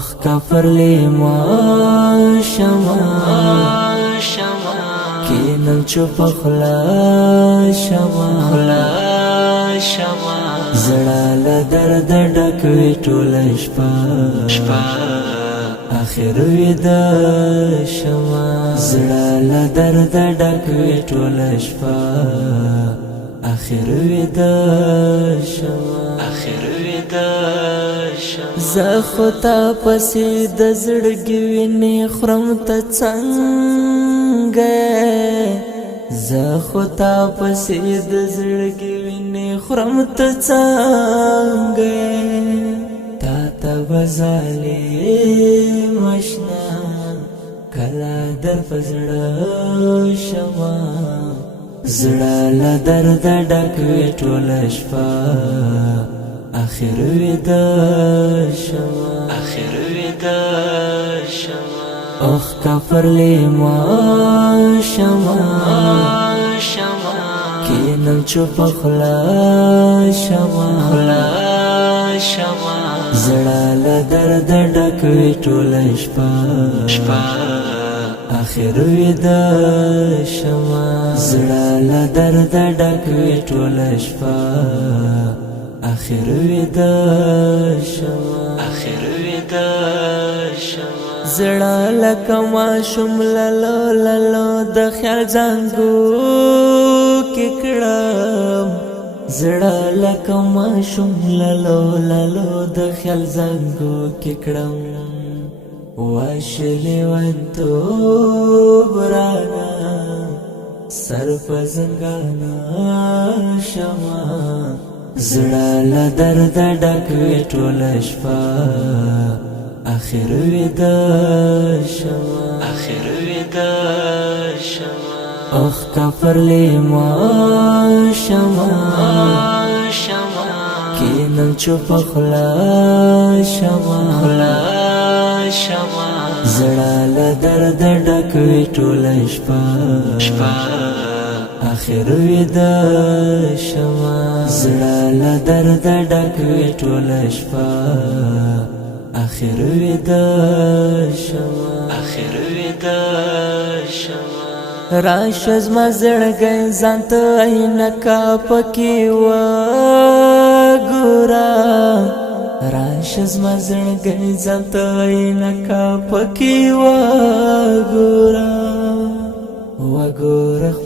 اخ کفر لیما شما کینم چوپ خلا شما زړه له درد ډک وي ټوله شپه اخر ویده شما زړه له درد ډک وي ټوله شپه اخر ویده شما زه خو تا پسې د زړګي وینې خورم ته څنګه زه خو تا پسې د زړګي وینې خورم ته څنګه تا ته به ظالم اشنا کله در په زړه شمه زړه له درده ډک وي ټوله شپه اخر ویده شما اخ کفر لیما شما کینم چوپ خلا شما زړه له درد ډک وي ټوله شپه اخر ویده شما زړه له درد ډک وي ټوله شپه اخر ویده شما زړه لکه ماشوم للو د خیال زنګو کې کړم زړه لکه ماشوم للو د خیال زنګو کې کړم واشلې ونتو برانا سر په زنګانا شما زړه له درد ډک وي ټوله شپه اخر ویده شما اخ کفر لیما شما کینم چوپ خلا شما زړه له درد ډک وي ټوله شپه اخر ویده شما زړه له درد ډک وي ټوله شپه اخر ویده شما راشه زما زړګی ځان ته عینکه پکې وګوره راشه زما زړګی ځان ته عینکه پکې وګوره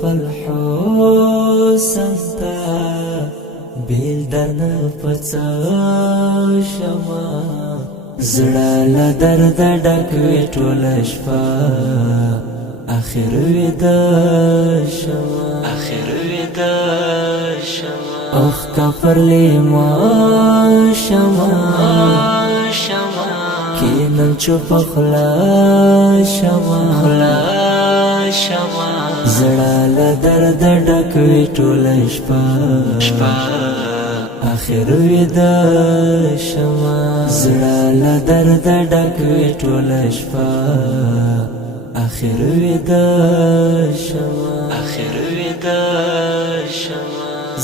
خپل حسن ته بیل درنه په څه شمه زړه له درده ډک وي ټوله شپه اخر ویده شما اخ کفر لیما شما کینم چوپ خلا شما زړه له درده ډک وي ټوله شپه اخر ویده شما زړه له درده ډک وي ټوله شپه اخر ویده شما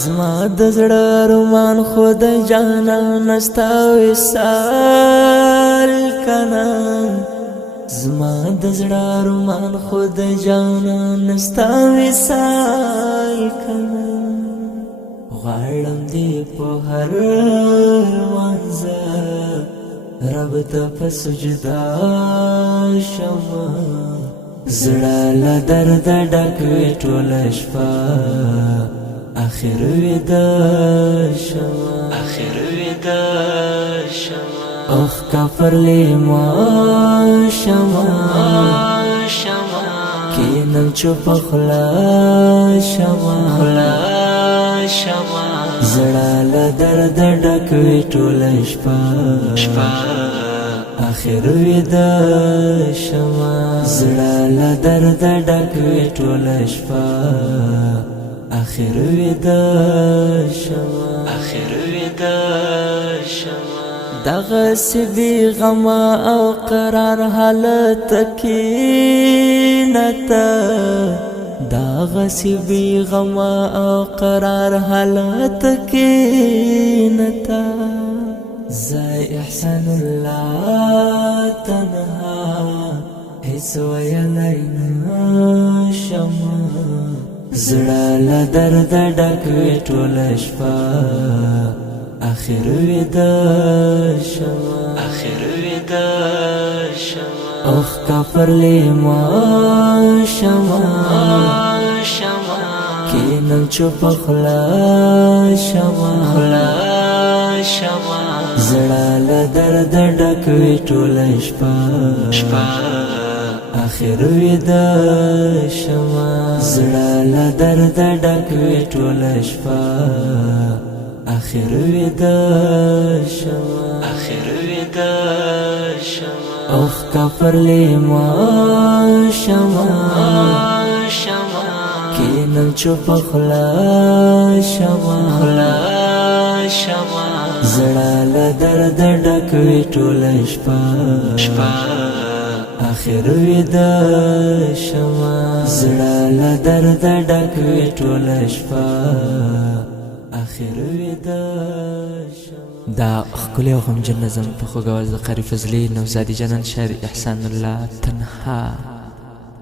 زما د زړه ارمان خو د جانان ستا وصال کنه زما د زړه ارمان خو د جانان ستا وصال کنه غواړم دې په هر منظر رب ته په سجدا شمه زړه له درده ډک وي ټوله شپه اخر ویده شما اخ کفر لیما شما کینم چوپ خلا شما زړه له درد ډک وي ټوله شپه اخر ویده شما زړه له درد ډک وي ټوله شپه اخر ویده شما دغسې بې غمه او قرار حالت کې نته دغسې بې غمه او قرار حالت کې نته زه احسان الله تنها هیڅ ویلی نشمه زړه له درده ډک وي ټوله شپه اخر ویده شمه اوښکه پر لیما شمه کینم چوپه خوله شمه زړه له درده ډک وي ټوله شپه اخر ویده شمه زړه له درده ډک وي ټوله شپه اخر ویده شمه اوښکه پر لیما شمه کینم چوپه خوله شمه زړه له درده ډک وي ټوله شپه اخر ویده شمه زړه له درده ډک وي ټوله شپه اخر ویده شمه. دا ښکلی او غمجن نظم په خوږ اواز د قاري فضلي نوزادي جانان شاعر احسان الله تنها